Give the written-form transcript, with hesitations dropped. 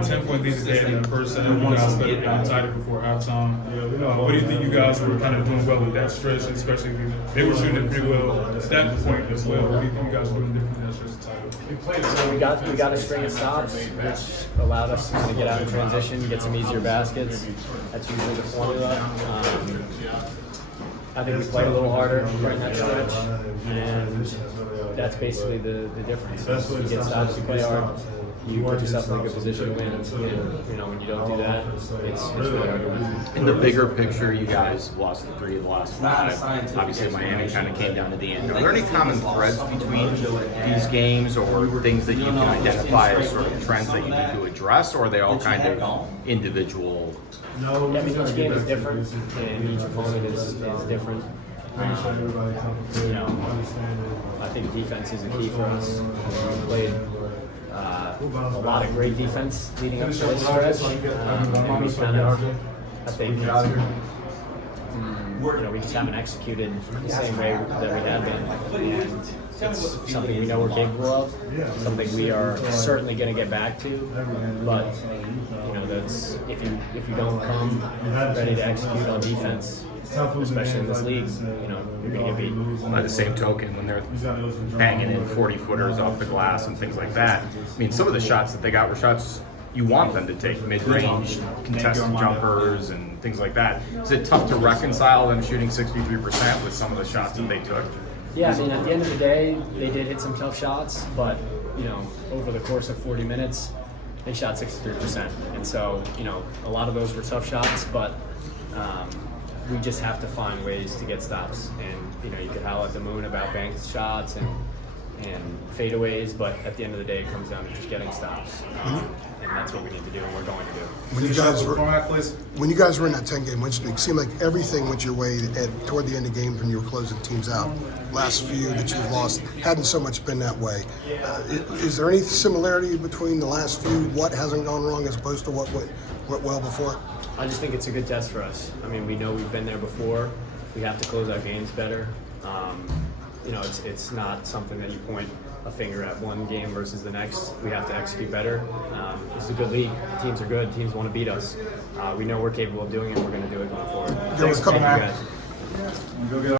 10-point lead they had in the first set. You guys could have been tighter before halftime. What do you think you guys were kind of doing well with that stretch, especially they were shooting it pretty well at that point as well? What do you think you guys were doing different in that stretch of title? So we got a string of stops, which allowed us to get out of transition, get some easier baskets. That's usually the formula. I think we played a little harder right in that stretch, and that's basically the difference. You get stops, you play hard, you put yourself in a good position to win. And, when you don't do that, it's really hard to win. In the bigger picture, you guys lost the 3 of the last 5. Obviously, Miami kind of came down to the end. Are there any common threads between these games or things that you can identify as sort of trends that you need to address, or are they all kind of individual? Yeah, I mean, each game is different, and each opponent is different. I think defense is a key for us. We played a lot of great defense leading up to this stretch. And we kind of, I think, we just haven't executed the same way that we have been. And it's something we know we're capable of, something we are certainly going to get back to. But that's if you don't come ready to execute on defense, especially in this league, you're going to get beat. By the same token, when they're banging in 40-footers off the glass and things like that, I mean, some of the shots that they got were shots you want them to take, mid-range, contested jumpers and things like that. Is it tough to reconcile them shooting 63% with some of the shots that they took? Yeah, I mean, at the end of the day, they did hit some tough shots, but, over the course of 40 minutes, they shot 63%. And so, a lot of those were tough shots, but we just have to find ways to get stops. And, you could howl at the moon about banked shots and fadeaways, but at the end of the day, it comes down to just getting stops. And that's what we need to do, and we're going to do. When you guys were in that 10-game win streak, it seemed like everything went your way toward the end of games when you were closing teams out. Last few that you've lost hadn't so much been that way. Is there any similarity between the last few, what hasn't gone wrong as opposed to what went well before? I just think it's a good test for us. I mean, we know we've been there before. We have to close our games better. It's not something that you point a finger at one game versus the next. We have to execute better. This is a good league. Teams are good. Teams want to beat us. We know we're capable of doing it. We're going to do it going forward. Thanks, Thank you guys.